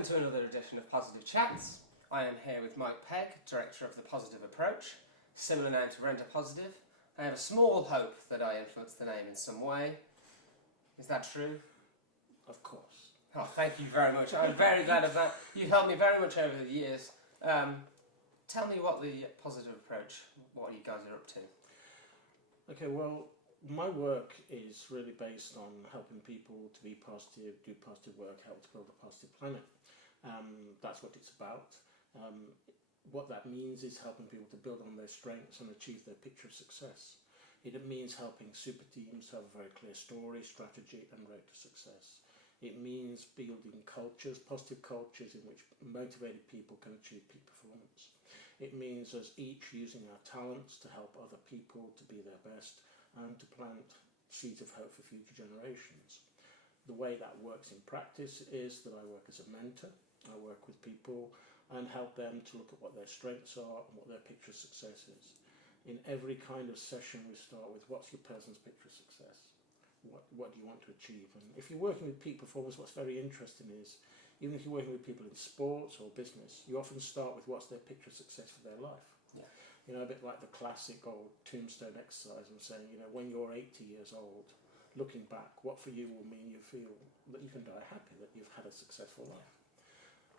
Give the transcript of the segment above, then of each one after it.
Welcome to another edition of Positive Chats. I am here with Mike Pegg, Director of the Positive Approach, similar name to Render Positive. I have a small hope that I influenced the name in some way. Is that true? Of course. Oh, thank you very much. I'm very glad of that. You've helped me very much over the years. Tell me what the Positive Approach, what you guys are up to. Okay, well, my work is really based on helping people to be positive, do positive work, help to build a positive planet. That's what it's about. What that means is helping people to build on their strengths and achieve their picture of success. It means helping super teams have a very clear story, strategy and road to success. It means building cultures, positive cultures in which motivated people can achieve peak performance. It means us each using our talents to help other people to be their best and to plant seeds of hope for future generations. The way that works in practice is that I work as a mentor. I work with people and help them to look at what their strengths are and what their picture of success is. In every kind of session we start with, what's your person's picture of success? What do you want to achieve? And if you're working with peak performers, what's very interesting is, even if you're working with people in sports or business, you often start with what's their picture of success for their life. Yeah. You know, a bit like the classic old tombstone exercise of saying, you know, when you're 80 years old, looking back, what for you will mean you feel that you can die happy, that you've had a successful life.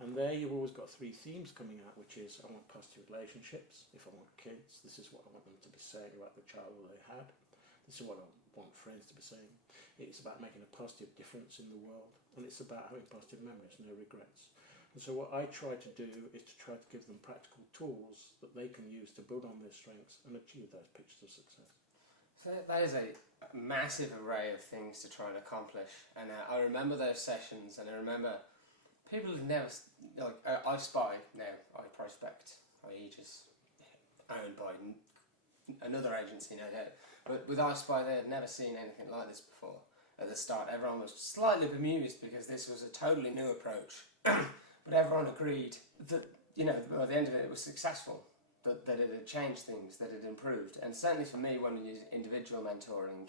And there you've always got three themes coming out, which is I want positive relationships. If I want kids, this is what I want them to be saying about the child that they had. This is what I want friends to be saying. It's about making a positive difference in the world. And it's about having positive memories, no regrets. And so what I try to do is to try to give them practical tools that they can use to build on their strengths and achieve those pictures of success. So that is a massive array of things to try and accomplish. And I remember those sessions, and I remember people who've never, like, I spy now, I prospect, i.e. just owned by another agency, no doubt. But with I Spy, they had never seen anything like this before. At the start, everyone was slightly bemused because this was a totally new approach. But everyone agreed that, you know, by the end of it, it was successful, that it had changed things, that it improved. And certainly for me, when we use individual mentoring,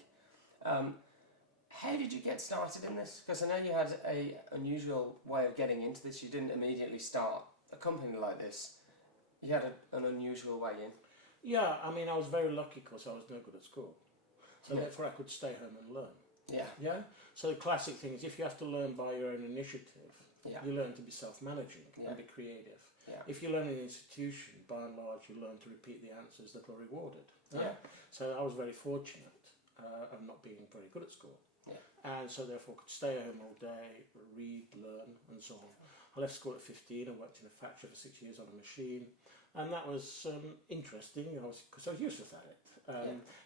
how did you get started in this? Because I know you had an unusual way of getting into this. You didn't immediately start a company like this. You had an unusual way in. Yeah, I mean, I was very lucky because I was no good at school. So therefore I could stay home and learn. Yeah. Yeah? So the classic thing is if you have to learn by your own initiative, you learn to be self-managing and be creative. Yeah. If you learn in an institution, by and large, you learn to repeat the answers that are rewarded. Yeah. So I was very fortunate of not being very good at school. Yeah. And so therefore could stay home all day, read, learn, and so on. I left school at 15 and worked in a factory for 6 years on a machine. And that was interesting, because I was useless at it.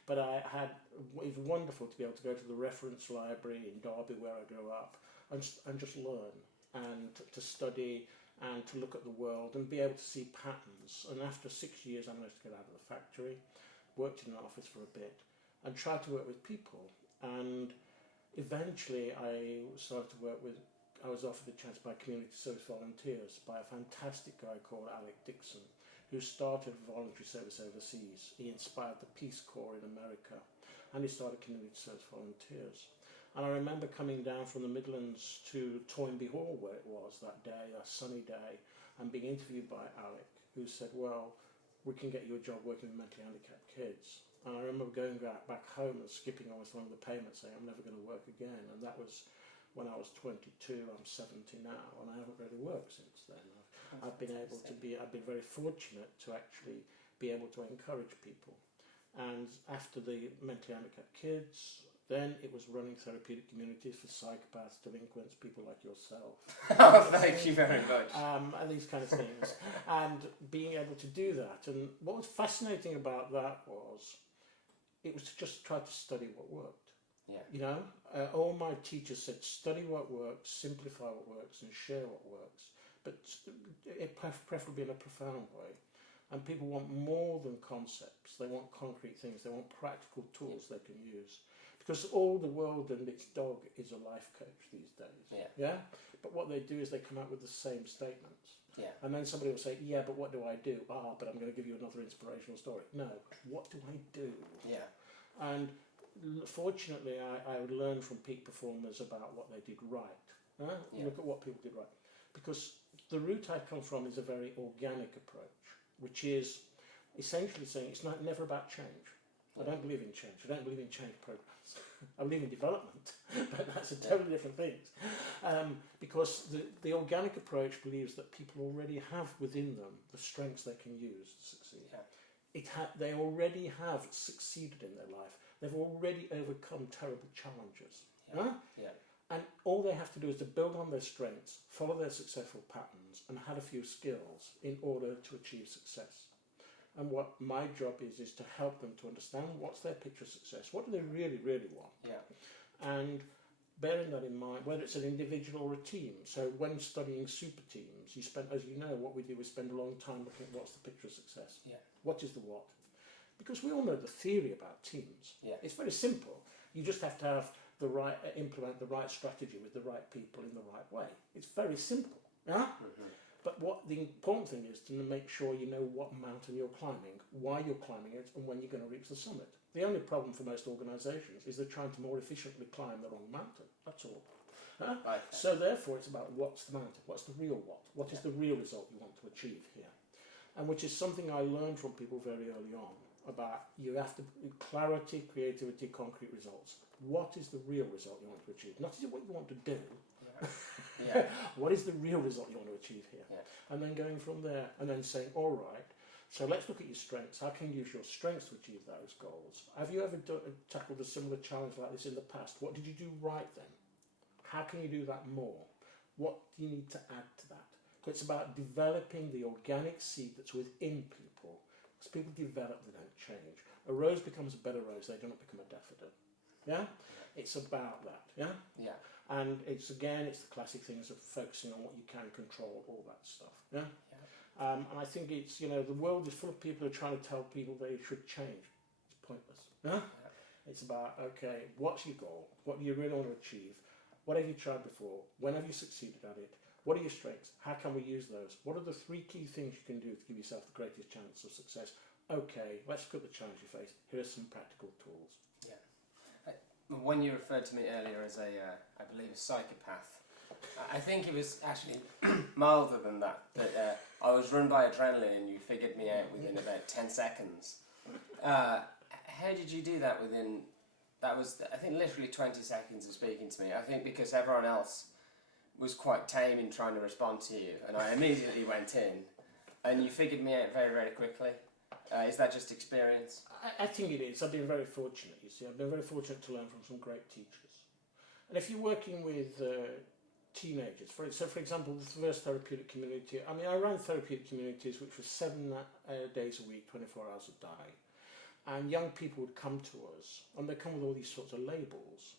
But it was wonderful to be able to go to the reference library in Derby, where I grew up, and just learn, and to study, and to look at the world, and be able to see patterns. And after 6 years, I managed to get out of the factory, worked in an office for a bit, and tried to work with people. And eventually, I was offered a chance by community service volunteers by a fantastic guy called Alec Dixon, who started voluntary service overseas. He inspired the Peace Corps in America, and he started community service volunteers. And I remember coming down from the Midlands to Toynbee Hall, where it was that day, a sunny day, and being interviewed by Alec, who said, well, we can get you a job working with mentally handicapped kids. And I remember going back home and skipping almost along the pavement saying, I'm never going to work again. And that was when I was 22, I'm 70 now, and I haven't really worked since then. I've been very fortunate to actually be able to encourage people. And after the mentally handicapped kids, then it was running therapeutic communities for psychopaths, delinquents, people like yourself. Oh, thank you very much. And these kind of things. And being able to do that. And what was fascinating about that was, it was to just try to study what worked. Yeah. You know, all my teachers said, study what works, simplify what works, and share what works. But preferably in a profound way. And people want more than concepts. They want concrete things. They want practical tools they can use. Because all the world and its dog is a life coach these days. Yeah? But what they do is they come out with the same statements. Yeah. And then somebody will say, yeah, but what do I do? But I'm going to give you another inspirational story. No, what do I do? Yeah. And fortunately, I would learn from peak performers about what they did right. Look at what people did right. because the route I come from is a very organic approach, which is essentially saying it's never about change. I don't believe in change. I don't believe in change programs. I believe in development, but that's a totally different thing. Because the organic approach believes that people already have within them the strengths they can use to succeed. They already have succeeded in their life. They've already overcome terrible challenges. And all they have to do is to build on their strengths, follow their successful patterns, and have a few skills in order to achieve success. And what my job is to help them to understand what's their picture of success, what do they really, really want. And bearing that in mind, whether it's an individual or a team. So when studying super teams, you spend, as you know, what we do is spend a long time looking at what's the picture of success. What is the what? Because we all know the theory about teams. It's very simple. You just have to have implement the right strategy with the right people in the right way. It's very simple. But what the important thing is to make sure you know what mountain you're climbing, why you're climbing it, and when you're going to reach the summit. The only problem for most organisations is they're trying to more efficiently climb the wrong mountain. That's all. So therefore it's about what's the mountain, what's the real what is the real result you want to achieve here. And which is something I learned from people very early on about you have to clarity, creativity, concrete results. What is the real result you want to achieve? Not what you want to do. What is the real result you want to achieve here? And then going from there and then saying, all right, so let's look at your strengths. How can you use your strengths to achieve those goals? Have you ever tackled a similar challenge like this in the past? What did you do right then? How can you do that more? What do you need to add to that? So it's about developing the organic seed that's within people. As people develop, they don't change. A rose becomes a better rose, they don't become a daffodil. It's about that. And it's the classic things of focusing on what you can control, all that stuff. And I think it's, the world is full of people who are trying to tell people they should change. It's pointless. It's about, okay, what's your goal? What do you really want to achieve? What have you tried before? When have you succeeded at it? What are your strengths? How can we use those? What are the 3 key things you can do to give yourself the greatest chance of success? Okay, let's look at the challenge you face. Here are some practical tools. When you referred to me earlier as I believe a psychopath, I think it was actually milder than that. That I was run by adrenaline and you figured me out within about 10 seconds. How did you do that within, that was, I think, literally 20 seconds of speaking to me? I think because everyone else was quite tame in trying to respond to you, and I immediately went in, and you figured me out very, very quickly. Is that just experience? I think it is. I've been very fortunate, you see. I've been very fortunate to learn from some great teachers. And if you're working with teenagers, for example, the first therapeutic community, I ran therapeutic communities which were 7 days a week, 24 hours a day. And young people would come to us, and they come with all these sorts of labels.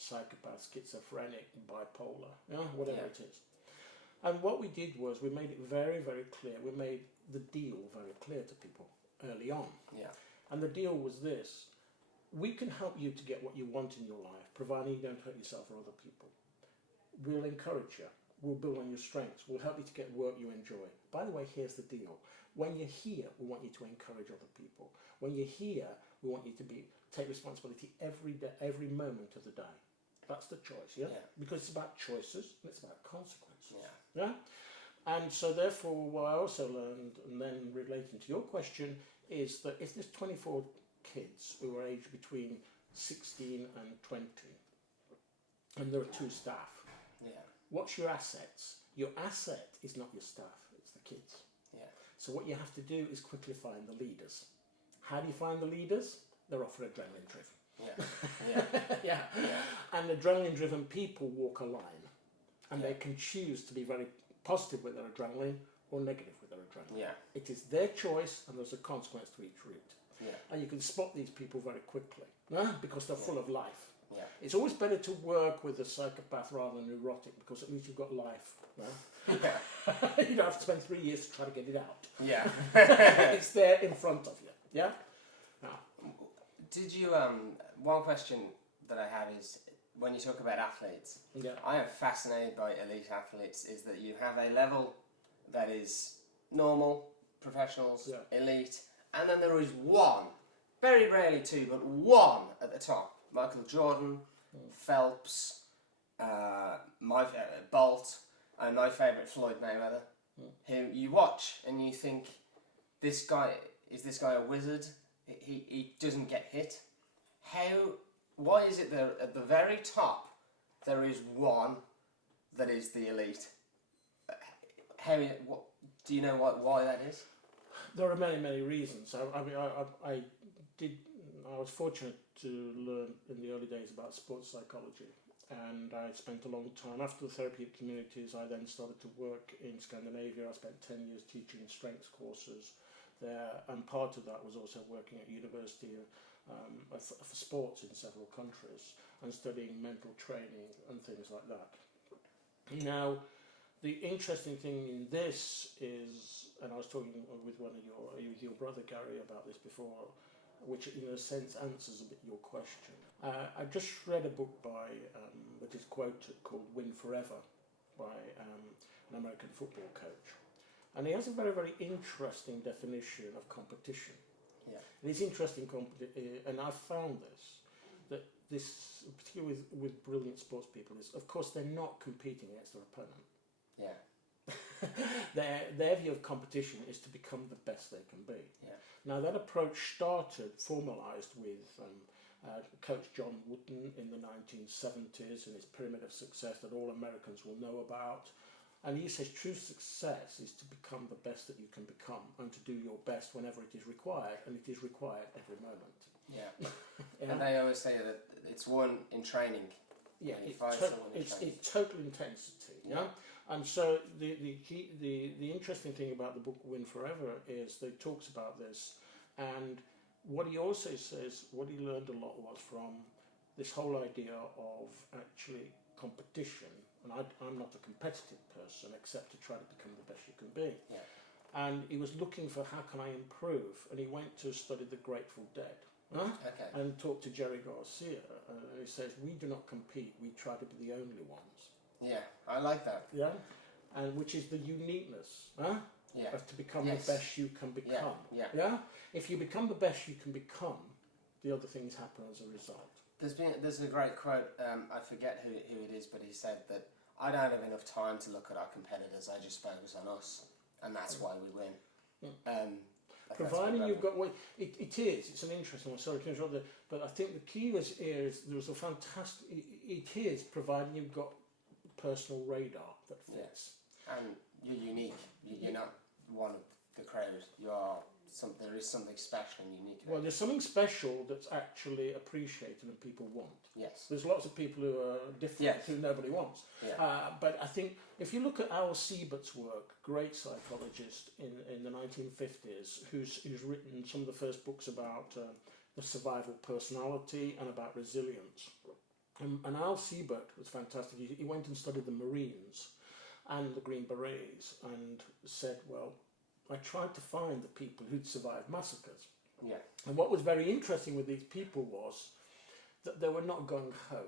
Psychopath, schizophrenic, bipolar, whatever it is. And what we did was we made it very, very clear. We made the deal very clear to people early on. And the deal was this: we can help you to get what you want in your life, providing you don't hurt yourself or other people. We'll encourage you. We'll build on your strengths. We'll help you to get work you enjoy. By the way, here's the deal. When you're here, we want you to encourage other people. When you're here, we want you to take responsibility every day, every moment of the day. That's the choice, because it's about choices and it's about consequences. And so therefore, what I also learned, and then relating to your question, is that if there's 24 kids who are aged between 16 and 20, and there are 2 staff, what's your assets? Your asset is not your staff, it's the kids. So what you have to do is quickly find the leaders. How do you find the leaders? They're often adrenaline driven. And adrenaline driven people walk a line, and they can choose to be very positive with their adrenaline or negative with their adrenaline. It is their choice, and there's a consequence to each route. And you can spot these people very quickly because they're full of life. It's always better to work with a psychopath rather than neurotic, because at least you've got life. You don't have to spend 3 years to try to get it out. It's there in front of you. Did you, one question that I have is, when you talk about athletes, I am fascinated by elite athletes, is that you have a level that is normal, professionals, elite, and then there is one, very rarely 2, but one at the top. Michael Jordan, Phelps, Bolt, and my favourite, Floyd Mayweather, who you watch and you think, is this guy a wizard? He doesn't get hit. Why is it that at the very top there is one that is the elite? Do you know why that is? There are many reasons. I was fortunate to learn in the early days about sports psychology, and I spent a long time after the therapeutic communities. I then started to work in Scandinavia. I spent 10 years teaching strengths courses there, and part of that was also working at university for sports in several countries and studying mental training and things like that. Now, the interesting thing in this is, and I was talking with your brother Gary about this before, which in a sense answers a bit your question. I just read a book that is quoted called Win Forever by an American football coach. And he has a very, very interesting definition of competition. Yeah. And it's interesting, and I've found this, particularly with brilliant sports people, is of course they're not competing against their opponent. Yeah. Their view of competition is to become the best they can be. Yeah. Now that approach formalised with Coach John Wooden in the 1970s and his pyramid of success that all Americans will know about. And he says true success is to become the best that you can become and to do your best whenever it is required, and it is required every moment. Yeah. Yeah. And they always say that it's won in training. Yeah, it's total intensity. Yeah. And so the interesting thing about the book Win Forever is that it talks about this, and what he also says, what he learned a lot was from this whole idea of actually competition. And I'm not a competitive person except to try to become the best you can be. Yeah. And he was looking for how can I improve, and he went to study the Grateful Dead. Okay. And talked to Jerry Garcia, and he says, we do not compete, we try to be the only ones. Yeah, I like that. Yeah, and which is the uniqueness, Yeah. of to become the best you can become. Yeah. If you become the best you can become, the other things happen as a result. There's a great quote, I forget who it is, but he said that I don't have enough time to look at our competitors, I just focus on us, and that's why we win. Providing you've got, it's an interesting one, sorry to interrupt there, but I think the key is there's a fantastic, it is providing you've got personal radar that fits. Yeah. And you're unique, you're not one of the crowd, there is something special and unique. Well, there's something special that's actually appreciated and people want. Yes. There's lots of people who are different who nobody wants. Yeah. But I think if you look at Al Siebert's work, great psychologist in the 1950s, who's written some of the first books about the survival personality and about resilience. And Al Siebert was fantastic. He went and studied the Marines and the Green Berets and said, well, I tried to find the people who'd survived massacres. Yeah. And what was very interesting with these people was that they were not gung-ho.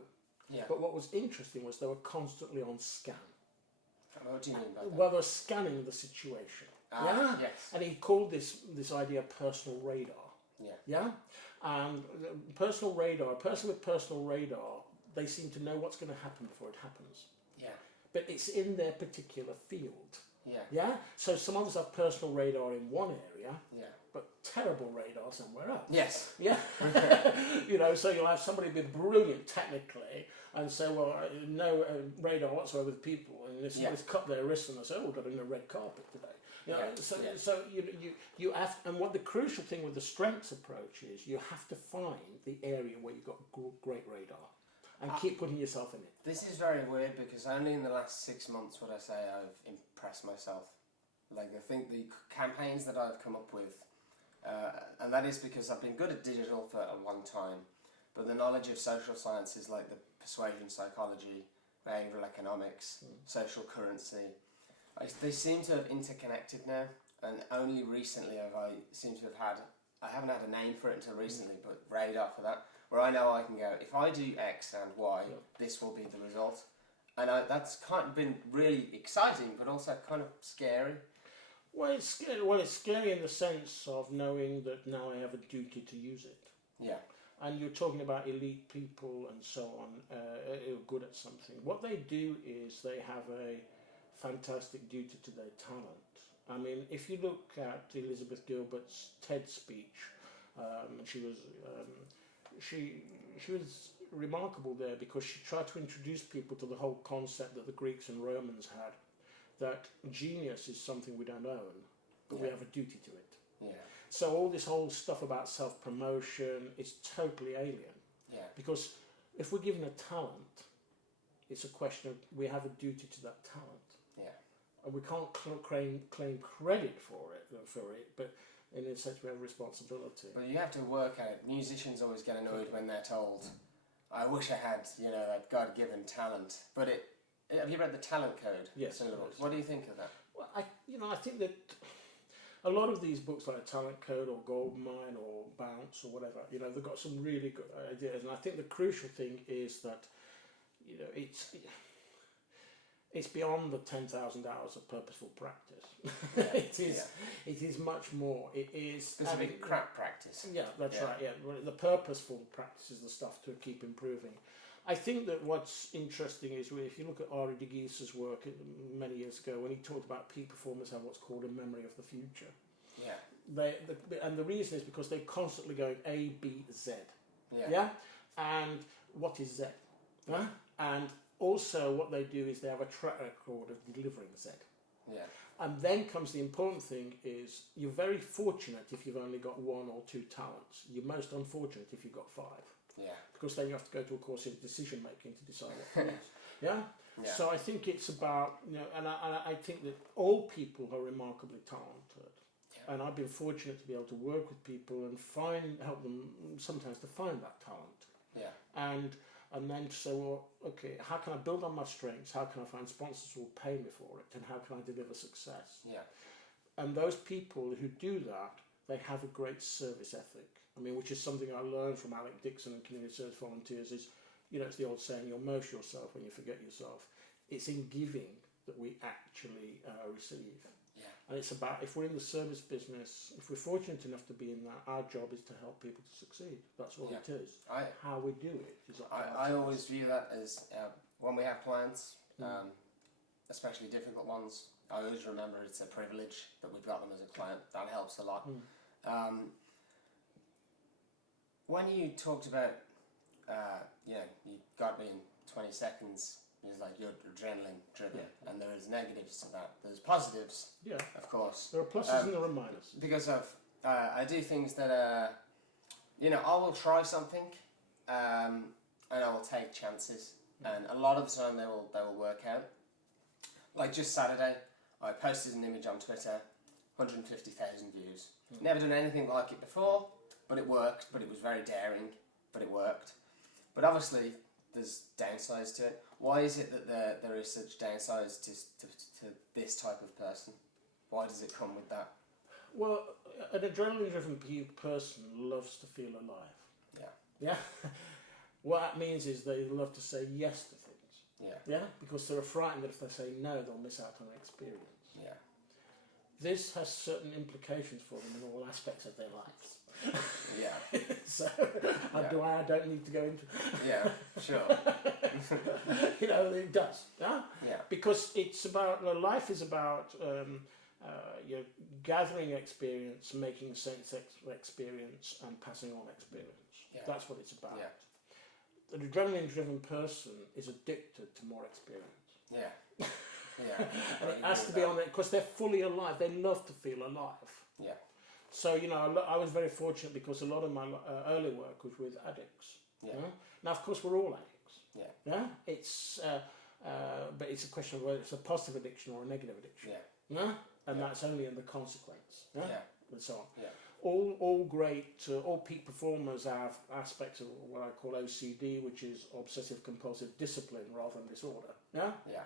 Yeah. But what was interesting was they were constantly on scan. What do you mean by that? Well, they're scanning the situation. Yes. And he called this idea personal radar. Yeah. Yeah? And personal radar, a person with personal radar, they seem to know what's going to happen before it happens. Yeah. But it's in their particular field. Yeah. Yeah? So some others have personal radar in one area, Yeah. but terrible radar somewhere else. Yes. Yeah. So you'll have somebody be brilliant technically and say, well, no radar whatsoever with people, and this cut their wrists, and they say, oh, we've got a red carpet today. So you have, and what the crucial thing with the strengths approach is, you have to find the area where you've got great radar and keep putting yourself in it. This is very weird because only in the last 6 months would I say I've impressed myself. Like, I think the campaigns that I've come up with, and that is because I've been good at digital for a long time, but the knowledge of social sciences like the persuasion psychology, behavioural economics, social currency, they seem to have interconnected now, and only recently I haven't had a name for it until recently, but radar for that, where I know I can go, if I do X and Y, this will be the result. And that's kind of been really exciting, but also kind of scary. Well, it's scary. Well, it's scary in the sense of knowing that now I have a duty to use it. Yeah. And you're talking about elite people and so on who are good at something. What they do is they have a fantastic duty to their talent. I mean, if you look at Elizabeth Gilbert's TED speech, she was remarkable there because she tried to introduce people to the whole concept that the Greeks and Romans had, that genius is something we don't own, but we have a duty to it. Yeah. So all this whole stuff about self-promotion is totally alien. Yeah. Because if we're given a talent, it's a question of we have a duty to that talent. Yeah. And we can't claim credit for it, but in a sense we have responsibility. But you have to work at it. Musicians always get annoyed when they're told, I wish I had, that God-given talent. But have you read the Talent Code? Yes. What do you think of that? Well, I think that a lot of these books like Talent Code or Goldmine or Bounce or whatever, they've got some really good ideas. And I think the crucial thing is that, it's beyond the 10,000 hours of purposeful practice. It is much more. It is specific crap practice. Yeah, that's right. Yeah, the purposeful practice is the stuff to keep improving. I think that what's interesting is if you look at Ari de Geese's work many years ago, when he talked about peak performers have what's called a memory of the future. Yeah. And the reason is because they're constantly going A, B, Z. Yeah. Yeah. And what is Z? Huh? And also what they do is they have a track record of delivering Z. Yeah. And then comes the important thing is you're very fortunate if you've only got one or two talents. You're most unfortunate if you've got 5. Yeah. Because then you have to go to a course in decision making to decide what to use. Yeah? So I think it's about, and I think that all people are remarkably talented. Yeah. And I've been fortunate to be able to work with people and help them sometimes to find that talent. Yeah. And then to say, well, okay, how can I build on my strengths? How can I find sponsors who will pay me for it? And how can I deliver success? Yeah. And those people who do that, they have a great service ethic. I mean, which is something I learned from Alec Dixon and community service volunteers is, it's the old saying, you'll most yourself when you forget yourself. It's in giving that we actually receive. Yeah. And it's about, if we're in the service business, if we're fortunate enough to be in that, our job is to help people to succeed. That's what it is. How we do it is I always view that as when we have clients, especially difficult ones, I always remember it's a privilege that we've got them as a client. That helps a lot. When you talked about, you got me in 20 seconds, it's like you're adrenaline driven, and there is negatives to that. There's positives, of course. There are pluses and there are minuses. Because I do things that I will try something, and I will take chances, and a lot of the time they will work out. Like just Saturday, I posted an image on Twitter, 150,000 views. Never done anything like it before, but it worked. But it was very daring, but it worked. But obviously, there's downsides to it. Why is it that there is such downsides to this type of person? Why does it come with that? Well, an adrenaline-driven person loves to feel alive. Yeah. Yeah. What that means is they love to say yes to things. Yeah. Yeah. Because they're frightened that if they say no, they'll miss out on an experience. Yeah. This has certain implications for them in all aspects of their lives. Yeah. So I don't need to go into. Yeah. Sure. It does. Yeah. Yeah. Because it's about life is about gathering experience, making sense of experience, and passing on experience. Yeah. That's what it's about. Yeah. An adrenaline-driven person is addicted to more experience. Yeah. Yeah. And it has to be on it because they're fully alive. They love to feel alive. Yeah. So I was very fortunate because a lot of my early work was with addicts. Yeah. Now, of course, we're all addicts. Yeah. Yeah. It's but it's a question of whether it's a positive addiction or a negative addiction. Yeah. Yeah. And that's only in the consequence. Yeah. And so on. Yeah. All great, all peak performers have aspects of what I call OCD, which is obsessive compulsive discipline rather than disorder. Yeah. Yeah.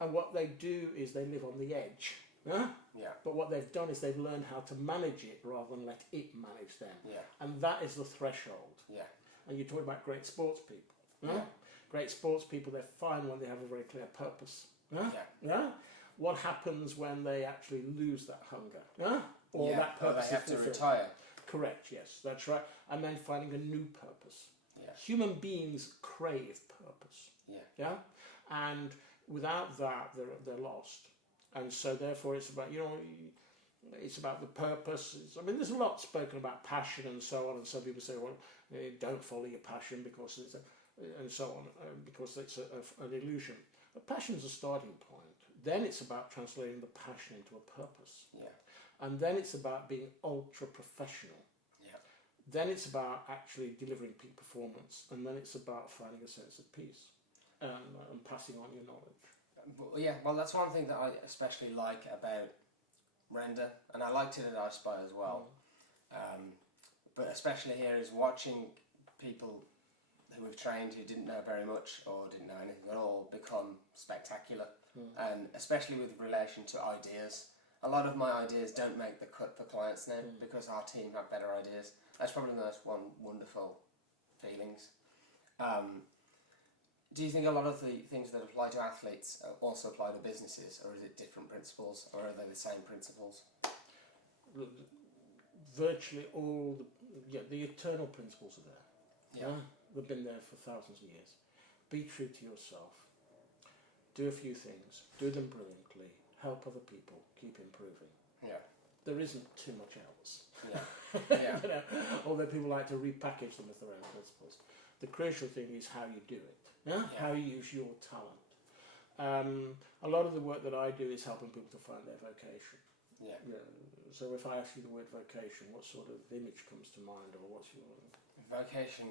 And what they do is they live on the edge. Yeah? Yeah. But what they've done is they've learned how to manage it rather than let it manage them. Yeah. And that is the threshold. Yeah. And you talk about great sports people. Yeah? Great sports people, they're fine when they have a very clear purpose. Yeah? Yeah? What happens when they actually lose that hunger? Yeah? Or that purpose they have to retire. Correct, yes, that's right. And then finding a new purpose. Yeah. Human beings crave purpose. Yeah. Yeah? And Without that, they're lost. And so therefore it's about, it's about the purpose. There's a lot spoken about passion and so on, and some people say, well, don't follow your passion because it's and so on, because it's an illusion. But passion's a starting point. Then it's about translating the passion into a purpose. Yeah. And then it's about being ultra professional. Yeah. Then it's about actually delivering peak performance, and then it's about finding a sense of peace and passing on your knowledge. Yeah, well, that's one thing that I especially like about Render, and I liked it at iSpy as well. But especially here is watching people who we've trained who didn't know very much or didn't know anything at all become spectacular, and especially with relation to ideas. A lot of my ideas don't make the cut for clients now because our team have better ideas. That's probably the most wonderful feelings. Do you think a lot of the things that apply to athletes also apply to businesses, or is it different principles, or are they the same principles? Virtually all the eternal principles are there. Yeah. They've been there for thousands of years. Be true to yourself. Do a few things. Do them brilliantly. Help other people. Keep improving. Yeah. There isn't too much else. Yeah. Yeah. Although people like to repackage them as their own principles. The crucial thing is how you do it. Yeah? How you use your talent. A lot of the work that I do is helping people to find their vocation. Yeah. So if I ask you the word vocation, what sort of image comes to mind, or what's your vocation?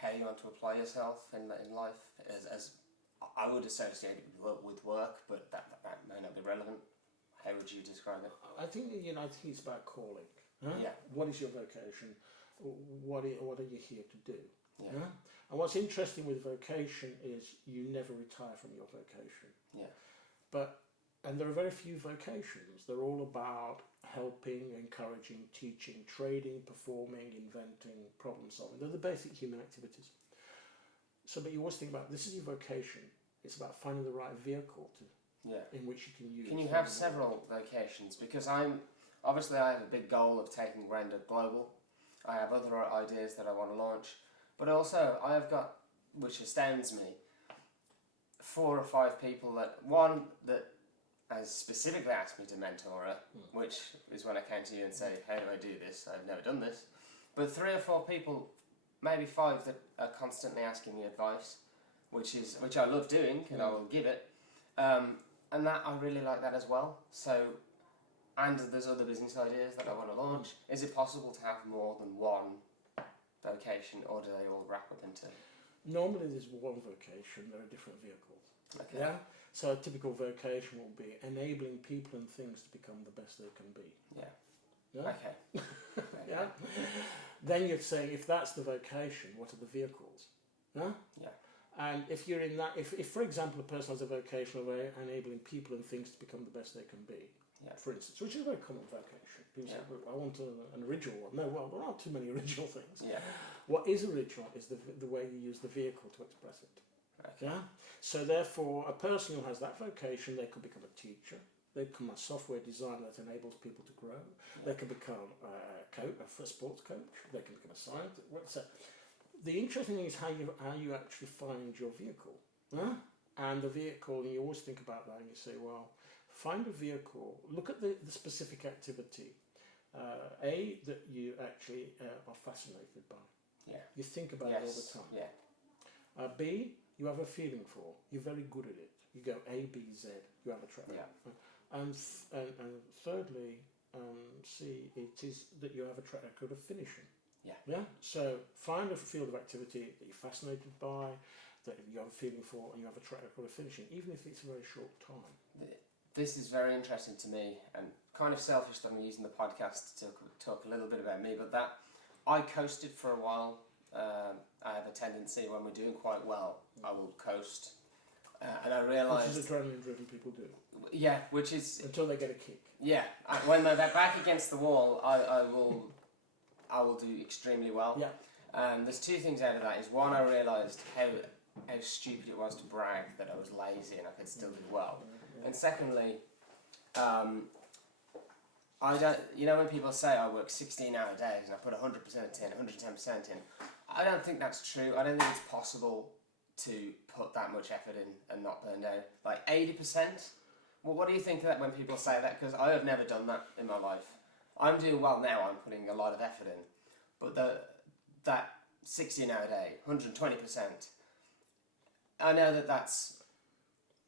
How you want to apply yourself in life, as I would associate it with work, but that may not be relevant. How would you describe it? I think it's about calling. Yeah. What is your vocation? What are you here to do? Yeah. And what's interesting with vocation is you never retire from your vocation. Yeah. And there are very few vocations. They're all about helping, encouraging, teaching, trading, performing, inventing, problem solving. They're the basic human activities. So, but you always think about, this is your vocation. It's about finding the right vehicle in which you can use. Can you have several vocations? Because I have a big goal of taking Render global. I have other ideas that I want to launch. But also, I have got, which astounds me, 4 or 5 people that has specifically asked me to mentor her, which is when I came to you and say, how do I do this? I've never done this. But 3 or 4 people, maybe 5, that are constantly asking me advice, which I love doing, and I will give it. And that I really like that as well. So, and there's other business ideas that I want to launch. Is it possible to have more than one vocation, or do they all wrap up into? Normally there's one vocation, there are different vehicles. Okay. Yeah? So a typical vocation will be enabling people and things to become the best they can be. Yeah. Yeah? Okay. Yeah? Then you're saying, if that's the vocation, what are the vehicles? Yeah? Yeah. And if you're in that, if for example a person has a vocation of enabling people and things to become the best they can be, for instance, which is a very common vocation. People say, well, I want an original one. No, well, there aren't too many original things. Yeah. What is original is the way you use the vehicle to express it. Okay. Yeah? So therefore, a person who has that vocation, they could become a teacher. They become a software designer that enables people to grow. They can become a sports coach. They can become a scientist. The interesting thing is how you actually find your vehicle. Huh? And the vehicle, and you always think about that, and you say, well, find a vehicle, look at the specific activity, that you actually are fascinated by. Yeah. You think about it all the time. Yeah. B, you have a feeling for. You're very good at it. You go A, B, Z. You have a track. Yeah. And thirdly, C, it is that you have a track record of finishing. Yeah. Yeah. So find a field of activity that you're fascinated by, that you have a feeling for, and you have a track record of finishing, even if it's a very short time. This is very interesting to me, and kind of selfish that I'm using the podcast to talk a little bit about me, but that I coasted for a while. I have a tendency when we're doing quite well, I will coast, and I realised... Which is adrenaline-driven people do. Yeah, which is... Until they get a kick. Yeah, when they're back against the wall, I will do extremely well. Yeah. And there's 2 things out of that. Is one, I realised how stupid it was to brag that I was lazy and I could still do well. And secondly, I don't. You know when people say I work 16-hour days and I put 100% in, 110% in, I don't think that's true. I don't think it's possible to put that much effort in and not burn out. Like 80%. Well, what do you think of that when people say that? Because I have never done that in my life. I'm doing well now. I'm putting a lot of effort in, but that 16 hour day, 120%. I know that's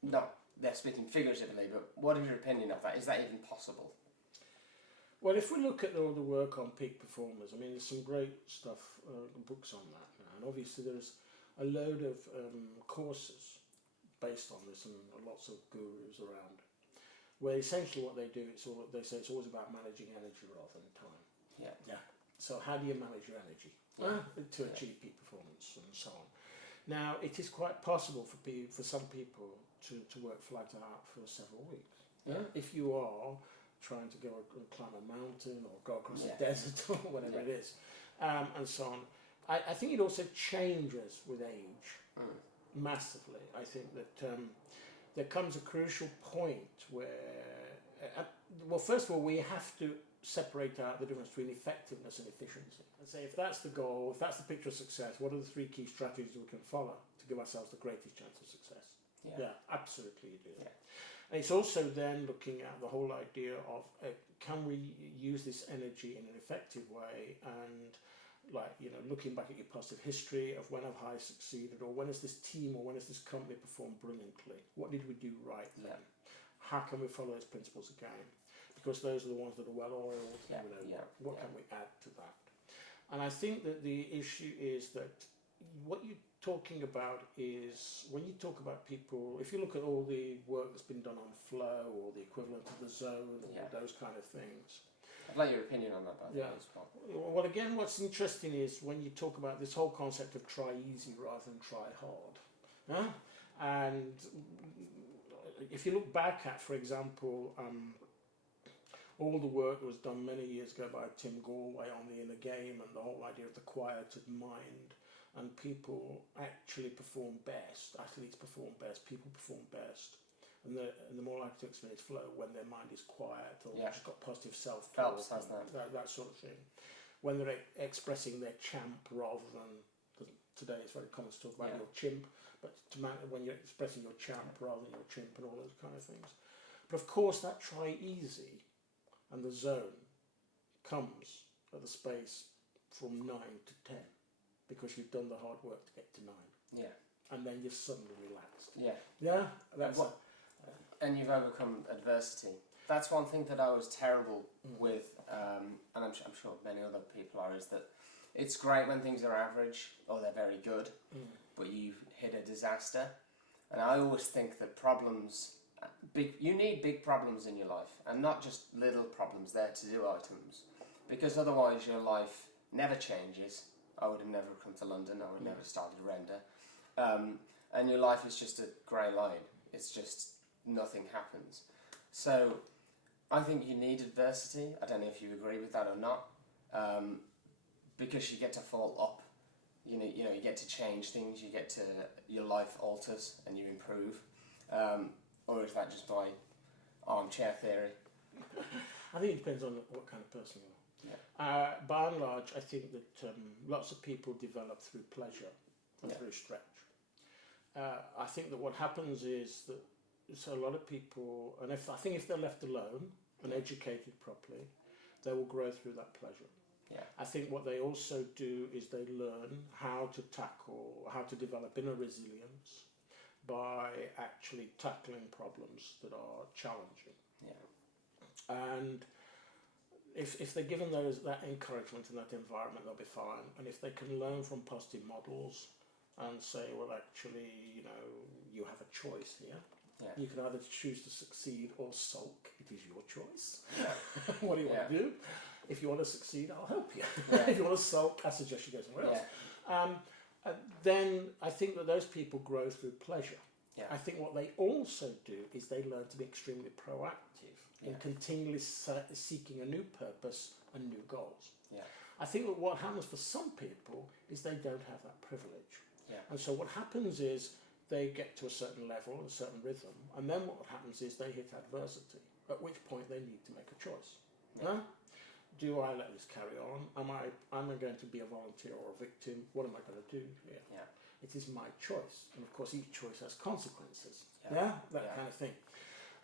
not, they're speaking figuratively, but what is your opinion of that? Is that even possible? Well, if we look at all the work on peak performers, I mean, there's some great stuff, books on that now, and obviously there's a load of courses based on this, and lots of gurus around, where essentially what they do, they say it's always about managing energy rather than time. Yeah. So how do you manage your energy to achieve peak performance and so on? Now, it is quite possible for some people to work flat out for several weeks. Yeah. If you are trying to go and climb a mountain or go across a desert or whatever it is, and so on. I think it also changes with age massively. I think that there comes a crucial point where, well, first of all, we have to separate out the difference between effectiveness and efficiency. And say, if that's the goal, if that's the picture of success, what are the 3 key strategies we can follow to give ourselves the greatest chance of success? Yeah, absolutely you do. Yeah. And it's also then looking at the whole idea of can we use this energy in an effective way, and looking back at your positive history of when have I succeeded, or when has this team or when has this company performed brilliantly? What did we do right then? How can we follow those principles again? Because those are the ones that are well oiled. What can we add to that? And I think that the issue is that what you're talking about is, when you talk about people, if you look at all the work that's been done on flow or the equivalent of the zone or those kind of things. I'd like your opinion on that, by the way, as well. Well, again, what's interesting is when you talk about this whole concept of try easy rather than try hard. And if you look back at, for example, all the work that was done many years ago by Tim Galway on the inner game and the whole idea of the quieted mind, and people actually perform best, athletes perform best, people perform best, and the more likely to experience flow when their mind is quiet or just got positive self-talk, that sort of thing. When they're expressing their champ rather than, today it's very common to talk about your chimp, but when you're expressing your champ rather than your chimp and all those kind of things. But of course that try easy and the zone comes at the space from 9 to 10, because you've done the hard work to get to 9. Yeah. And then you're suddenly relaxed. Yeah. Yeah. And you've overcome adversity. That's one thing that I was terrible with, and I'm sure many other people are, is that it's great when things are average or they're very good, but you hit a disaster. And I always think that you need big problems in your life, and not just little problems, there to do items, because otherwise your life never changes. I would have never come to London, I would have never started Render, and your life is just a grey line. It's just nothing happens. So I think you need adversity. I don't know if you agree with that or not, because you get to fall up. You get to change things. Your life alters and you improve. Or is that just my armchair theory? I think it depends on what kind of person you are. By and large, I think that lots of people develop through pleasure and through stretch. I think that what happens is that a lot of people, and I think if they're left alone and educated properly, they will grow through that pleasure. Yeah. I think what they also do is they learn how to develop inner resilience by actually tackling problems that are challenging. Yeah. And if they're given that encouragement in that environment, they'll be fine. And if they can learn from positive models and say, well, actually, you have a choice here. Yeah. You can either choose to succeed or sulk. It is your choice. Yeah. What do you want to do? If you want to succeed, I'll help you. Yeah. If you want to sulk, I suggest you go somewhere else. Then I think that those people grow through pleasure. Yeah. I think what they also do is they learn to be extremely proactive in continually seeking a new purpose and new goals. Yeah. I think that what happens for some people is they don't have that privilege. Yeah. And so what happens is they get to a certain level, a certain rhythm, and then what happens is they hit adversity, at which point they need to make a choice. Yeah. Do I let this carry on? Am I going to be a volunteer or a victim? What am I going to do here? Yeah. It is my choice. And of course, each choice has consequences. Yeah. Yeah? That kind of thing.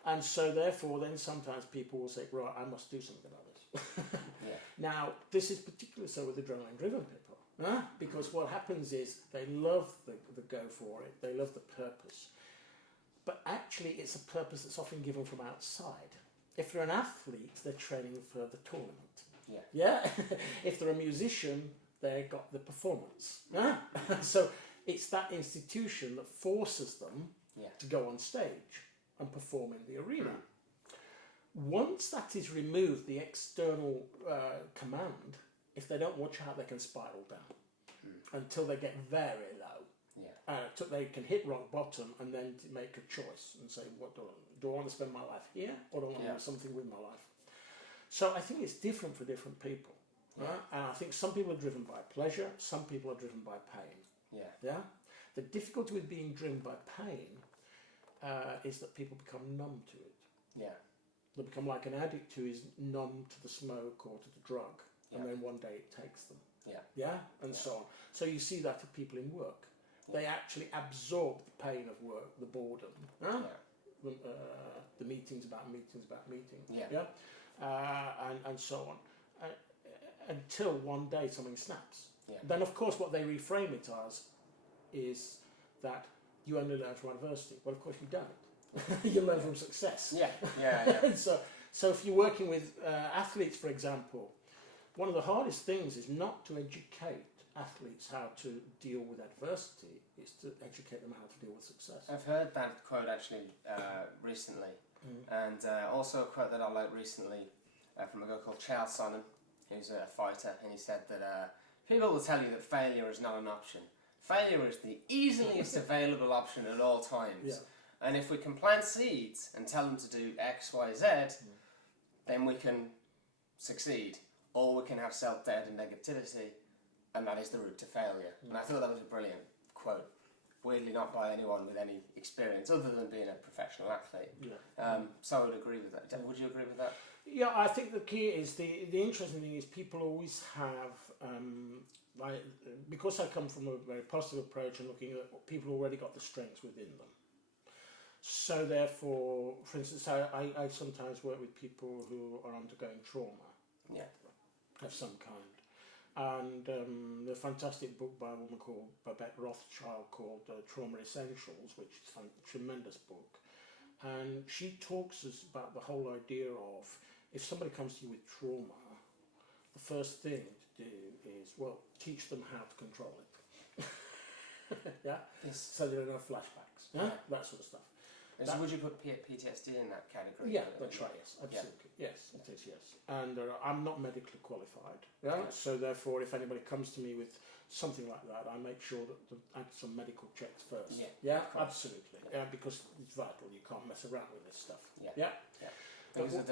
And so therefore, then sometimes people will say, right, I must do something about this. Yeah. Now, this is particularly so with adrenaline-driven people. Because what happens is they love the go for it. They love the purpose. But actually, it's a purpose that's often given from outside. If they're an athlete, they're training for the tournament. Yeah. Yeah. If they're a musician, they've got the performance. So it's that institution that forces them to go on stage and perform in the arena. Once that is removed, the external command, if they don't watch out, they can spiral down until they get very low. Till they can hit rock bottom and then make a choice and say, what do I want to spend my life here, or do I want to do something with my life? So I think it's different for different people. Right? And I think some people are driven by pleasure, some people are driven by pain. Yeah. The difficulty with being driven by pain is that people become numb to it. Yeah. They become like an addict who is numb to the smoke or to the drug, and then one day it takes them. And so on. So you see that of people in work. They actually absorb the pain of work, the boredom, the meetings about meetings, and so on, until one day something snaps. Then, of course, what they reframe it as is that you only learn from adversity. Well, of course, you don't. You learn from success. And so if you're working with athletes, for example, one of the hardest things is not to educate athletes how to deal with adversity, it's to educate them how to deal with success. I've heard that quote actually recently, and also a quote that I liked recently from a guy called Charles Sonnen, who's a fighter, and he said that people will tell you that failure is not an option. Failure is the easiest available option at all times. And if we can plant seeds and tell them to do X, Y, Z, then we can succeed. Or we can have self-doubt and negativity, and that is the route to failure. And I thought that was a brilliant quote. Weirdly not by anyone with any experience other than being a professional athlete. So I would agree with that. Would you agree with that? Yeah, I think the key is, the interesting thing is people always have, because I come from a very positive approach and looking at what people already got the strengths within them. So therefore, for instance, I sometimes work with people who are undergoing trauma of some kind. And the fantastic book by a woman called Babette Rothschild called Trauma Essentials, which is a tremendous book. And she talks us about the whole idea of, if somebody comes to you with trauma, the first thing to do is, well, teach them how to control it. So there are no flashbacks, that sort of stuff. So would you put PTSD in that category? Yeah, that's right, yes, absolutely. Yes, it is, yes. And I'm not medically qualified, so therefore if anybody comes to me with something like that, I make sure that I do some medical checks first. Absolutely. Because it's vital, you can't mess around with this stuff. Those are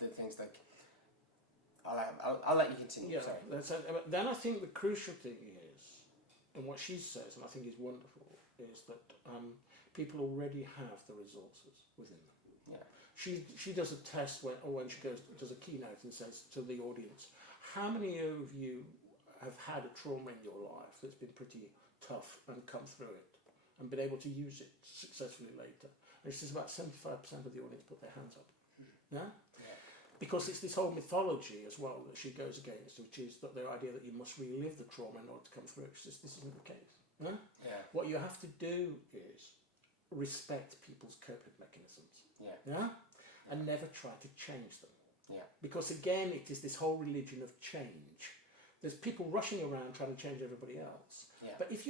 the things that... I'll let you continue, sorry. But then I think the crucial thing is, and what she says, and I think is wonderful, is that people already have the resources within them. She does a test when she does a keynote and says to the audience, how many of you have had a trauma in your life that's been pretty tough and come through it and been able to use it successfully later? And she says about 75% of the audience put their hands up. Because it's this whole mythology as well that she goes against, which is that the idea that you must relive the trauma in order to come through it. She says this isn't the case. What you have to do is respect people's coping mechanisms, and never try to change them, because again it is this whole religion of change. There's people rushing around trying to change everybody else, but if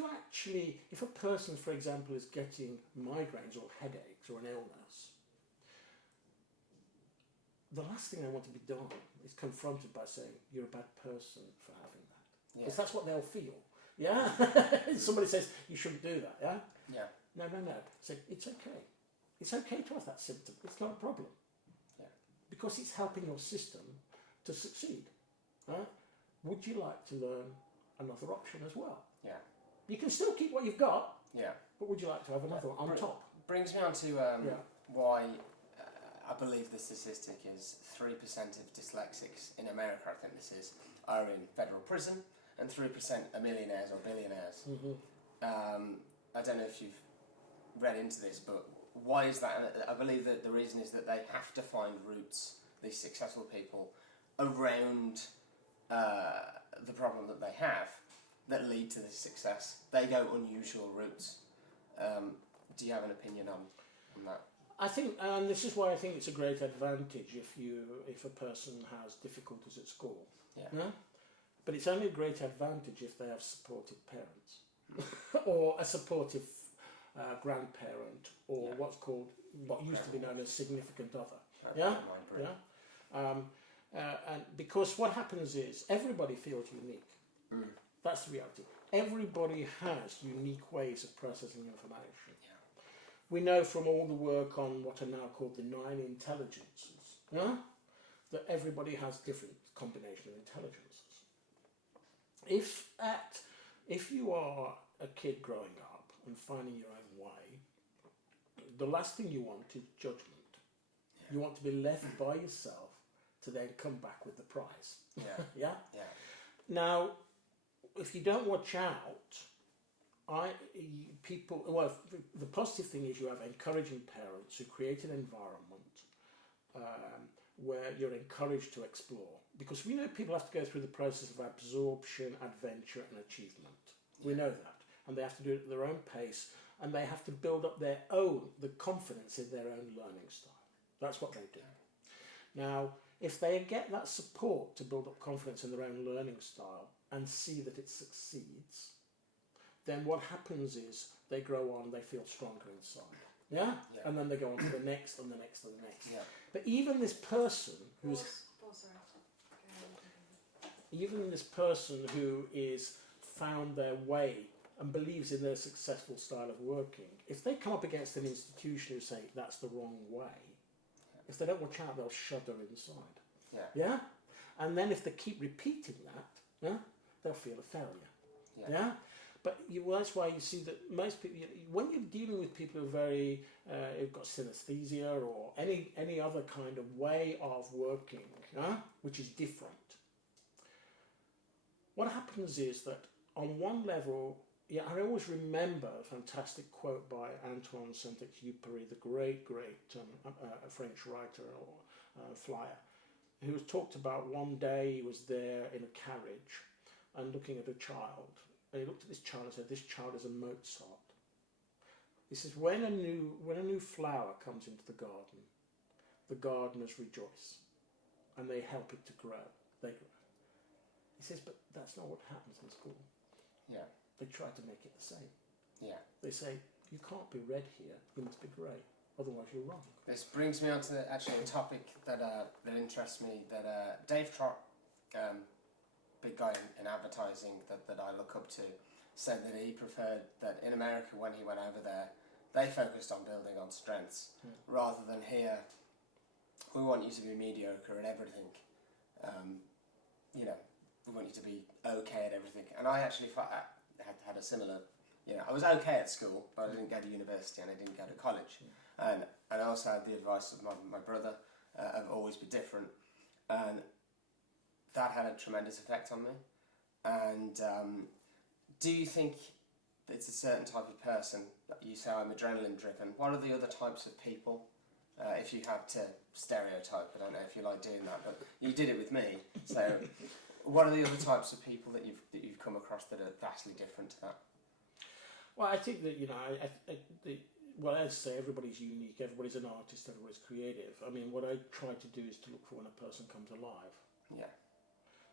a person, for example, is getting migraines or headaches or an illness, the last thing I want to be done is confronted by saying you're a bad person for having that, because that's what they'll feel. Somebody says you shouldn't do that. No. Say it's okay. It's okay to have that symptom. It's not a problem. Because it's helping your system to succeed. Would you like to learn another option as well? You can still keep what you've got. But would you like to have another one on top? Brings me on to why I believe the statistic is 3% of dyslexics in America, I think this is, are in federal prison, and 3% are millionaires or billionaires. I don't know if you've read into this, but why is that? And I believe that the reason is that they have to find roots, these successful people, around the problem that they have that lead to this success. They go unusual routes. Do you have an opinion on that? I think, and this is why I think it's a great advantage if a person has difficulties at school. Yeah. No? But it's only a great advantage if they have supportive parents or a supportive grandparent, or what used to be known as significant other. Yeah. And because what happens is everybody feels unique. That's the reality. Everybody has unique ways of processing information. Yeah. We know from all the work on what are now called the 9 intelligences, that everybody has different combination of intelligences. If you are a kid growing up and finding your own way, the last thing you want is judgment. Yeah. You want to be left by yourself to then come back with the prize. Yeah. Yeah. Now, if you don't watch out, the positive thing is you have encouraging parents who create an environment where you're encouraged to explore. Because we know people have to go through the process of absorption, adventure and achievement. Yeah. We know that. And they have to do it at their own pace, and they have to build up the confidence in their own learning style. That's what they do. Now, if they get that support to build up confidence in their own learning style and see that it succeeds, then what happens is they grow on, they feel stronger inside. Yeah? And then they go on to the next and the next and the next. Yeah. But even this person who is found their way and believes in their successful style of working, if they come up against an institution who say that's the wrong way, if they don't watch out, they'll shudder inside. Yeah? And then if they keep repeating that, they'll feel a failure. Yeah? But that's why you see that most people, when you're dealing with people who are who've got synesthesia or any other kind of way of working, which is different, what happens is that on one level, I always remember a fantastic quote by Antoine Saint-Exupéry, the great French writer or flyer, who was talked about one day he was there in a carriage and looking at a child. And he looked at this child and said, "This child is a Mozart." He says, when a new flower comes into the gardeners rejoice and they help it to grow. They grow. He says, but that's not what happens in school. Yeah. They try to make it the same. Yeah. They say, you can't be red here, you must be grey, otherwise you're wrong. This brings me on to a topic that interests me, that Dave Trott, big guy in advertising that I look up to, said that he preferred that in America when he went over there, they focused on building on strengths rather than here, we want you to be mediocre at everything. We want you to be okay at everything. And I actually had a similar, I was okay at school, but I didn't go to university and I didn't go to college. And I also had the advice of my brother of always be different. And that had a tremendous effect on me. And do you think it's a certain type of person? You say I'm adrenaline driven. What are the other types of people? If you had to stereotype, I don't know if you like doing that, but you did it with me. So what are the other types of people that you've come across that are vastly different to that? Well, I think that, well, as I say, everybody's unique, everybody's an artist, everybody's creative. I mean, what I try to do is to look for when a person comes alive. Yeah.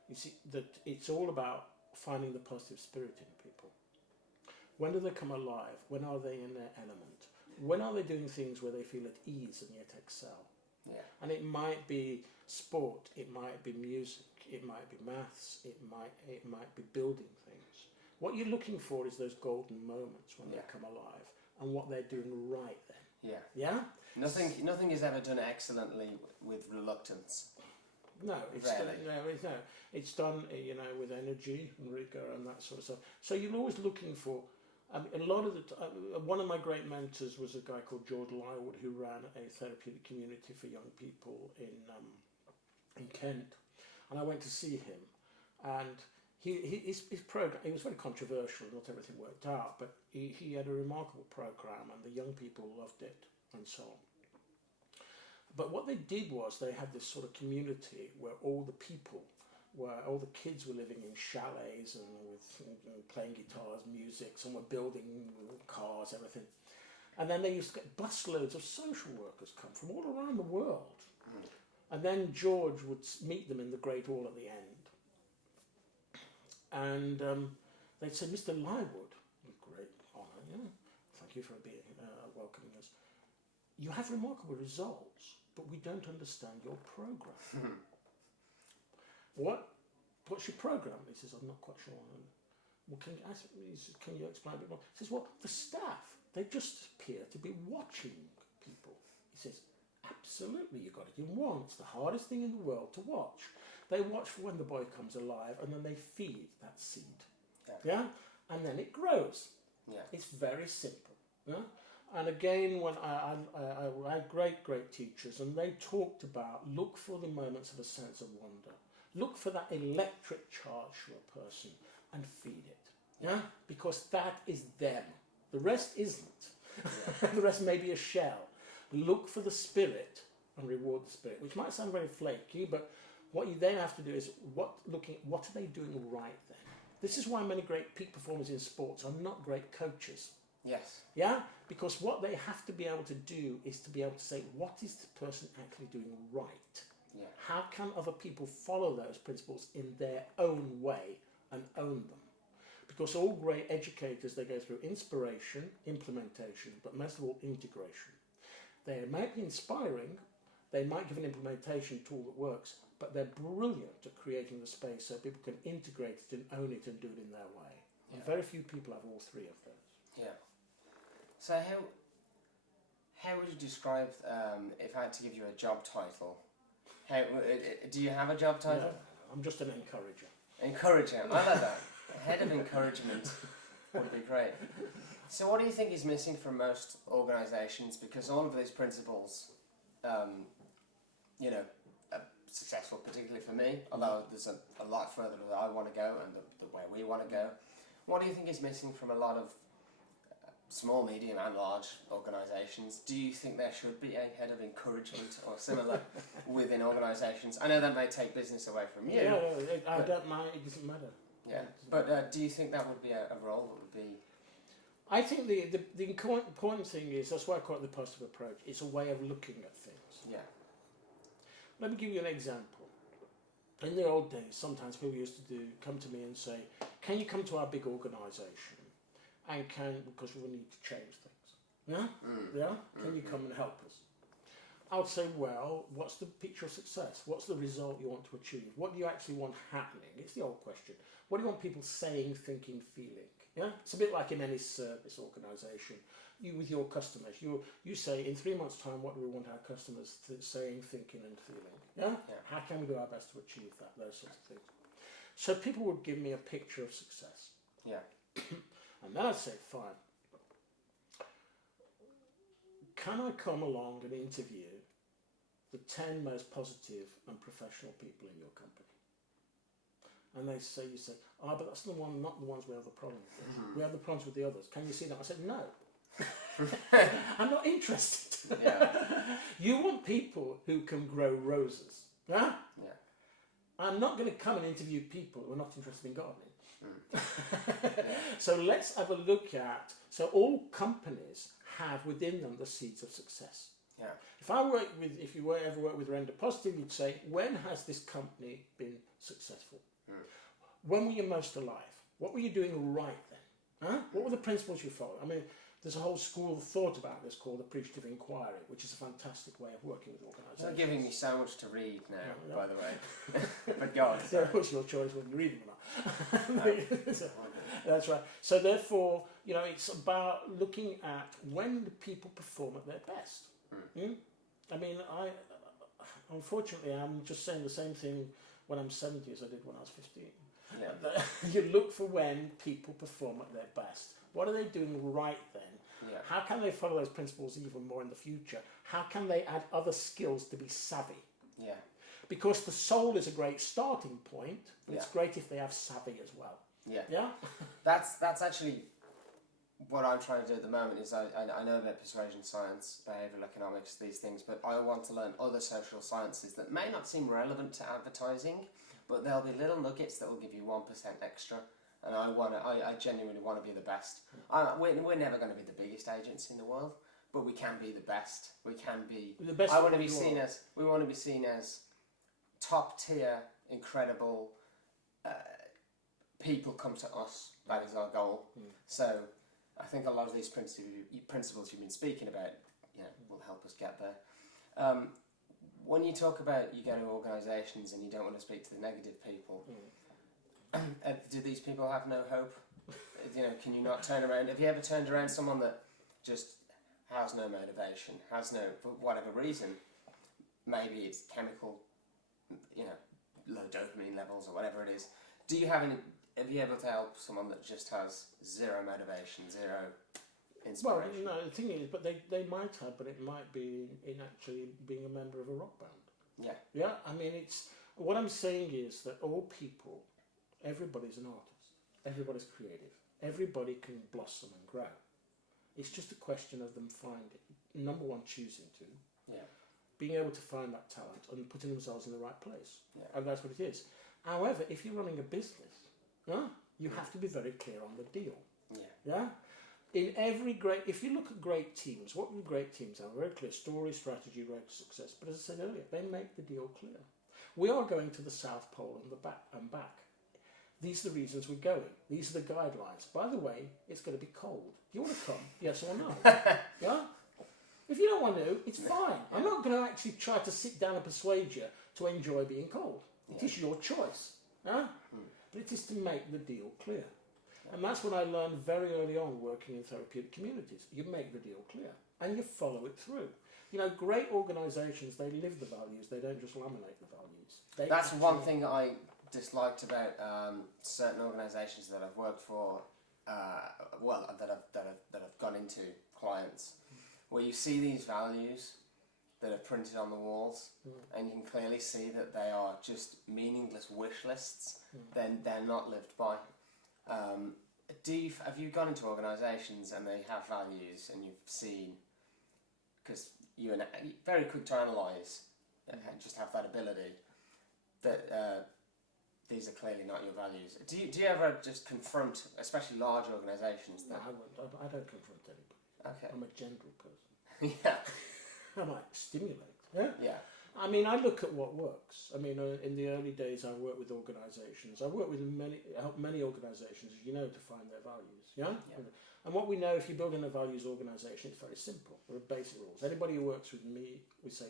You see, that it's all about finding the positive spirit in people. When do they come alive? When are they in their element? When are they doing things where they feel at ease and yet excel? Yeah. And it might be sport, it might be music, it might be maths, it might be building things. What you're looking for is those golden moments when they come alive and what they're doing right then. Yeah. Yeah? Nothing is ever done excellently with reluctance. No, it's done, with energy and rigor and that sort of stuff. So you're always looking for. A lot of one of my great mentors was a guy called George Lywood, who ran a therapeutic community for young people in Kent, and I went to see him, and his program, it was very controversial, not everything worked out, but he had a remarkable program and the young people loved it and so on. But what they did was they had this sort of community where all the kids were living in chalets and with playing guitars, music, some were building cars, everything. And then they used to get busloads of social workers come from all around the world. And then George would meet them in the Great Hall at the end. And they'd say, Mr. Lywood, with great honour, thank you for being welcoming us. You have remarkable results, but we don't understand your program. What's your program? He says, I'm not quite sure. Well, can you explain a bit more? He says, well, the staff, they just appear to be watching people. He says, absolutely, you've got it in one. It's the hardest thing in the world to watch. They watch for when the boy comes alive, and then they feed that seed. Yeah? And then it grows. Yeah. It's very simple. Yeah? And again, when I had great teachers, and they talked about look for the moments of a sense of wonder. Look for that electric charge to a person and feed it. Yeah? Because that is them. The rest isn't. Yeah. The rest may be a shell. Look for the spirit and reward the spirit, which might sound very flaky, but what you then have to do is what are they doing right then? This is why many great peak performers in sports are not great coaches. Yes. Yeah? Because what they have to be able to do is to be able to say, what is the person actually doing right? Yeah. How can other people follow those principles in their own way and own them? Because all great educators, they go through inspiration, implementation, but most of all integration. They might be inspiring, they might give an implementation tool that works, but they're brilliant at creating the space so people can integrate it and own it and do it in their way. Yeah. And very few people have all three of those. Yeah. So how would you describe, if I had to give you a job title, do you have a job title? No, I'm just an encourager. Encourager, I like that. Head of encouragement would be great. So what do you think is missing from most organisations? Because all of these principles, are successful, particularly for me, although there's a lot further that I want to go and the way we want to go. What do you think is missing from a lot of small, medium and large organisations? Do you think there should be a head of encouragement or similar within organisations? I know that may take business away from you. Yeah, I don't mind, it doesn't matter. Yeah, but do you think that would be a role that would be... I think the important thing is, that's why I call it the positive approach, it's a way of looking at things. Yeah. Let me give you an example. In the old days, sometimes people used to come to me and say, can you come to our big organisation? And because we need to change things. Yeah? Yeah? Can you come and help us? I would say, well, what's the picture of success? What's the result you want to achieve? What do you actually want happening? It's the old question. What do you want people saying, thinking, feeling? Yeah? It's a bit like in any service organisation. You, with your customers, you say, in 3 months' time, what do we want our customers saying, thinking and feeling? Yeah? How can we do our best to achieve that? Those sorts of things. So people would give me a picture of success. Yeah. And then I'd say, fine. Can I come along and interview the 10 most positive and professional people in your company? And you say, but that's not the ones we have the problem with. We have the problems with the others. Can you see that? I said, no. I'm not interested. Yeah. You want people who can grow roses. Huh? Yeah. I'm not going to come and interview people who are not interested in gardening. So let's have a look at, so all companies have within them the seeds of success. Yeah. If you ever work with Render Positive, you'd say, when has this company been successful? When were you most alive? What were you doing right then? Huh? What were the principles you followed? I mean, there's a whole school of thought about this called appreciative inquiry, which is a fantastic way of working with organisations. You're giving me so much to read now, by the way. But God. So it's your choice whether you read them or not. That's right. So therefore, it's about looking at when the people perform at their best. I mean, unfortunately, I'm just saying the same thing when I'm 70 as I did when I was 15. Yeah. You look for when people perform at their best. What are they doing right then? Yeah. How can they follow those principles even more in the future? How can they add other skills to be savvy? Yeah. because the soul is a great starting point, but it's great if they have savvy as well. Yeah. Yeah? That's actually what I'm trying to do at the moment. Is I know about persuasion science, behavioural economics, these things, but I want to learn other social sciences that may not seem relevant to advertising, but there'll be little nuggets that will give you 1% extra. And I genuinely want to be the best. We're never going to be the biggest agency in the world, but we can be the best. We can be The best. we want to be seen as top tier, incredible. People come to us. That is our goal. So I think a lot of these principles you've been speaking about, will help us get there. When you talk about you go to organisations and you don't want to speak to the negative people, do these people have no hope? Can you not turn around? Have you ever turned around someone that just has no motivation, has no, for whatever reason, maybe it's chemical, low dopamine levels or whatever it is. Have you ever to help someone that just has zero motivation, zero inspiration? Well, no, the thing is, but they might have, but it might be in actually being a member of a rock band. Yeah. Yeah, I mean, what I'm saying is that all people, everybody's an artist, everybody's creative, everybody can blossom and grow. It's just a question of them number one, choosing to, being able to find that talent and putting themselves in the right place. Yeah. And that's what it is. However, if you're running a business, you have to be very clear on the deal. Yeah. If you look at great teams, what do great teams have? Very clear story, strategy, road to success. But as I said earlier, they make the deal clear. We are going to the South Pole and back. These are the reasons we're going. These are the guidelines. By the way, it's going to be cold. Do you want to come? Yes or no? Yeah? If you don't want to, it's fine. I'm not going to actually try to sit down and persuade you to enjoy being cold. It is your choice. But it is to make the deal clear. And that's what I learned very early on working in therapeutic communities. You make the deal clear and you follow it through. Great organisations, they live the values. They don't just laminate the values. That's one thing I disliked about certain organisations that I've worked for, that I've gone into clients, where you see these values that are printed on the walls, and you can clearly see that they are just meaningless wish lists. Then they're not lived by. Have you gone into organisations and they have values, and you've seen, because you're very quick to analyse and just have that ability, that these are clearly not your values. Do you ever just confront, especially large organisations? No, I don't confront anybody. Okay. I'm a gentle person. Yeah. I might stimulate. Yeah. Yeah. I mean, I look at what works. I mean, in the early days, I worked with organisations. I worked with many organisations, to find their values. Yeah? And what we know, if you're building a values organisation, it's very simple. There are basic rules. Anybody who works with me, we say,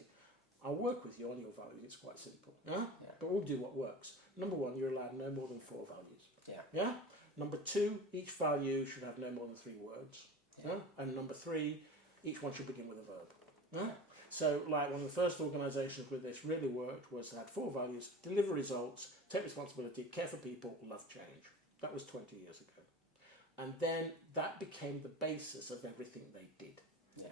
I'll work with you on your values. It's quite simple. Yeah? But we'll do what works. Number one, you're allowed no more than 4 values. Yeah? Number 2, each value should have no more than 3 words. Yeah? And number 3, each one should begin with a verb. Yeah? So, one of the first organisations where this really worked was they had 4 values: deliver results, take responsibility, care for people, love change. That was 20 years ago. And then that became the basis of everything they did.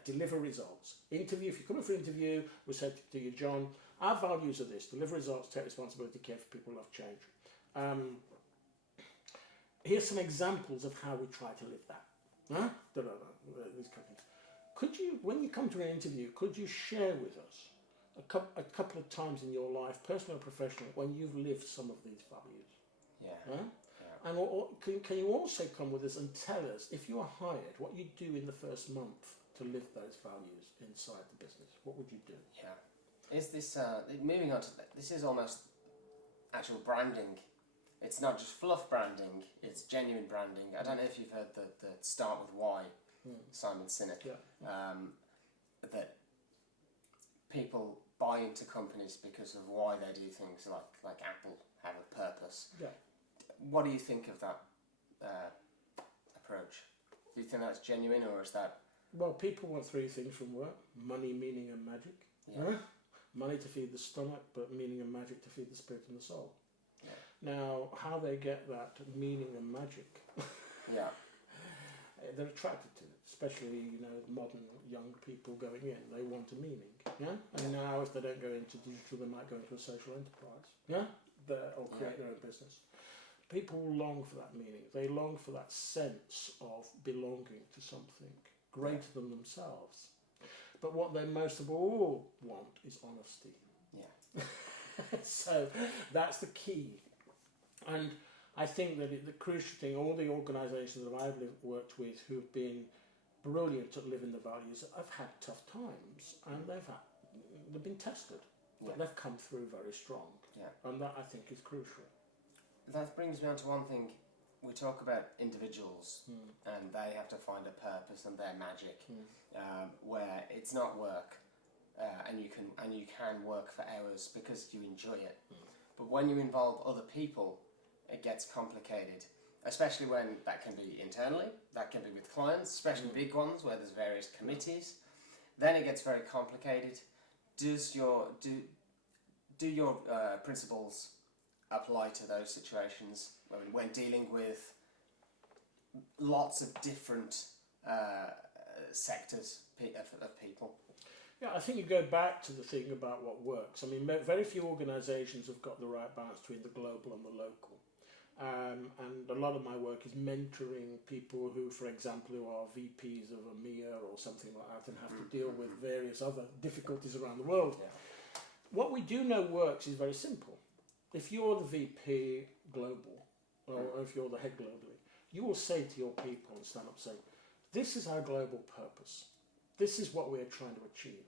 Deliver results. Interview, if you come in for an interview, we said to you, John, our values are this: deliver results, take responsibility, care for people, love change. Here's some examples of how we try to live that. These companies. Could you, when you come to an interview, could you share with us a couple of times in your life, personal and professional, when you've lived some of these values? And can you also come with us and tell us, if you are hired, what you do in the first month to live those values inside the business? What would you do? Yeah. Is this, moving on to that, this is almost actual branding. It's not just fluff branding, it's genuine branding. I don't know if you've heard the Start With Why, Simon Sinek, that people buy into companies because of why they do things, like Apple have a purpose. What do you think of that approach? Do you think that's genuine, or is that... Well, people want 3 things from work: money, meaning and magic. Money to feed the stomach, but meaning and magic to feed the spirit and the soul. Now, how they get that meaning and magic, they're attracted to it. especially, you know, modern young people going in. They want a meaning, yeah? And now if they don't go into digital, they might go into a social enterprise, yeah? Or create their own business. People long for that meaning. They long for that sense of belonging to something greater than themselves. But what they most of all want is honesty. Yeah. So that's the key. And I think that the crucial thing, all the organisations that I've worked with who've been brilliant at living the values have had tough times, and they've been tested, but they've come through very strong. Yeah. And that, I think, is crucial. That brings me on to one thing. We talk about individuals, and they have to find a purpose and their magic, where it's not work, and you can work for hours because you enjoy it. But when you involve other people, it gets complicated, especially when that can be internally, that can be with clients, especially big ones where there's various committees. Then it gets very complicated. Do your principles apply to those situations when dealing with lots of different sectors of people? Yeah, I think you go back to the thing about what works. I mean, very few organisations have got the right balance between the global and the local. And a lot of my work is mentoring people who, for example, who are VPs of EMEA or something like that and have to deal with various other difficulties around the world. Yeah. What we do know works is very simple. If you're the VP global, or if you're the head globally, you will say to your people and stand up and say, this is our global purpose. This is what we're trying to achieve.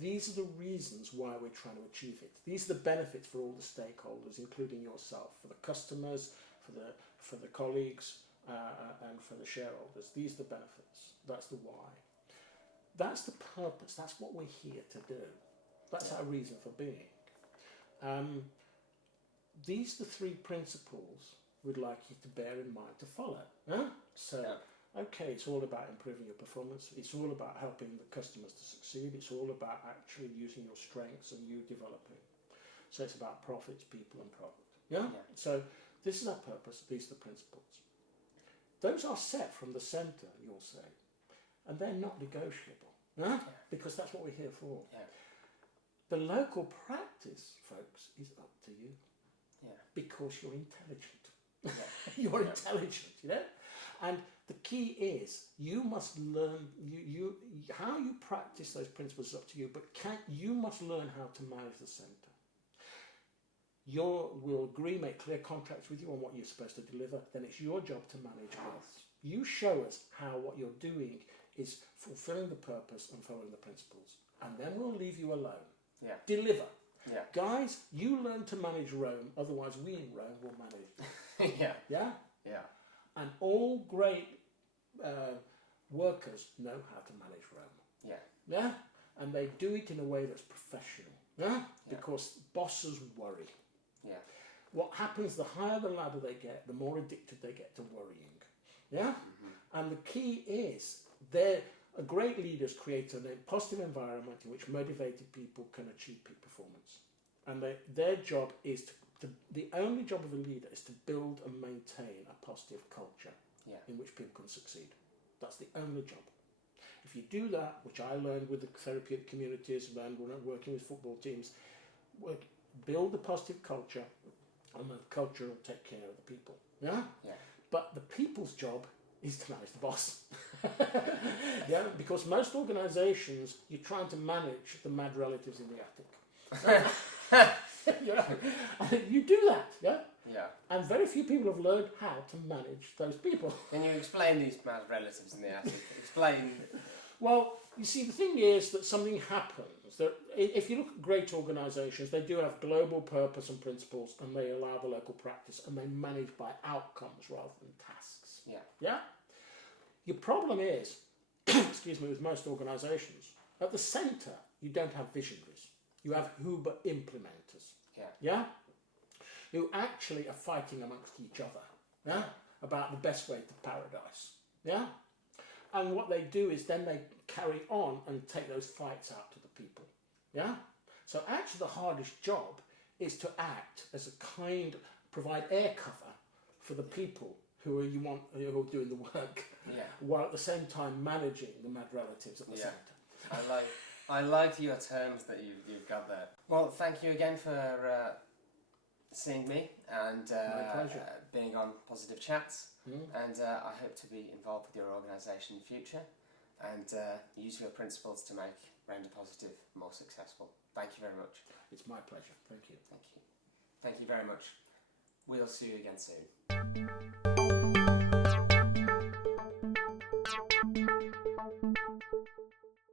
These are the reasons why we're trying to achieve it. These are the benefits for all the stakeholders, including yourself, for the customers, for the colleagues, and for the shareholders. These are the benefits. That's the why. That's the purpose. That's what we're here to do. That's our reason for being. These are the three principles we'd like you to bear in mind to follow. Okay, it's all about improving your performance. It's all about helping the customers to succeed. It's all about actually using your strengths and you developing. So it's about profits, people, and product. Yeah? So this is our purpose. These are the principles. Those are set from the centre, you'll say, and they're not negotiable. Because that's what we're here for. The local practice, folks, is up to you. Because you're intelligent. You're intelligent, you know? And the key is you must learn how you practice those principles is up to you, but you must learn how to manage the centre. We'll agree, make clear contracts with you on what you're supposed to deliver, then it's your job to manage both. You show us how what you're doing is fulfilling the purpose and following the principles, and then we'll leave you alone. Deliver. Guys, you learn to manage Rome, otherwise we in Rome will manage. And all great workers know how to manage Rome. And they do it in a way that's professional. Because bosses worry. What happens, the higher the ladder they get, the more addicted they get to worrying. And the key is great leaders create a positive environment in which motivated people can achieve peak performance. And their job is the only job of a leader is to build and maintain a positive culture in which people can succeed. That's the only job. If you do that, which I learned with the therapeutic communities and working with football teams, build the positive culture, and the culture will take care of the people. But the people's job is to manage the boss. Because most organisations, you're trying to manage the mad relatives in the attic. You do that, and very few people have learned how to manage those people. Can you explain these mad relatives in the attic? Explain. Well, you see, the thing is that something happens. That if you look at great organisations, they do have global purpose and principles, and they allow the local practice, and they manage by outcomes rather than tasks. Your problem is, excuse me, with most organisations, at the centre, you don't have visionaries. You have Huber implementers. Who actually are fighting amongst each other. About the best way to paradise. And what they do is then they carry on and take those fights out to the people. So actually the hardest job is to act as provide air cover for the people who are doing the work, Yeah. while at the same time managing the mad relatives at the Yeah. centre. I like your terms that you've got there. Well, thank you again for seeing me and My pleasure. being on Positive Chats. Mm. And I hope to be involved with your organisation in the future and use your principles to make Render Positive more successful. Thank you very much. It's my pleasure. Thank you. Thank you. Thank you very much. We'll see you again soon.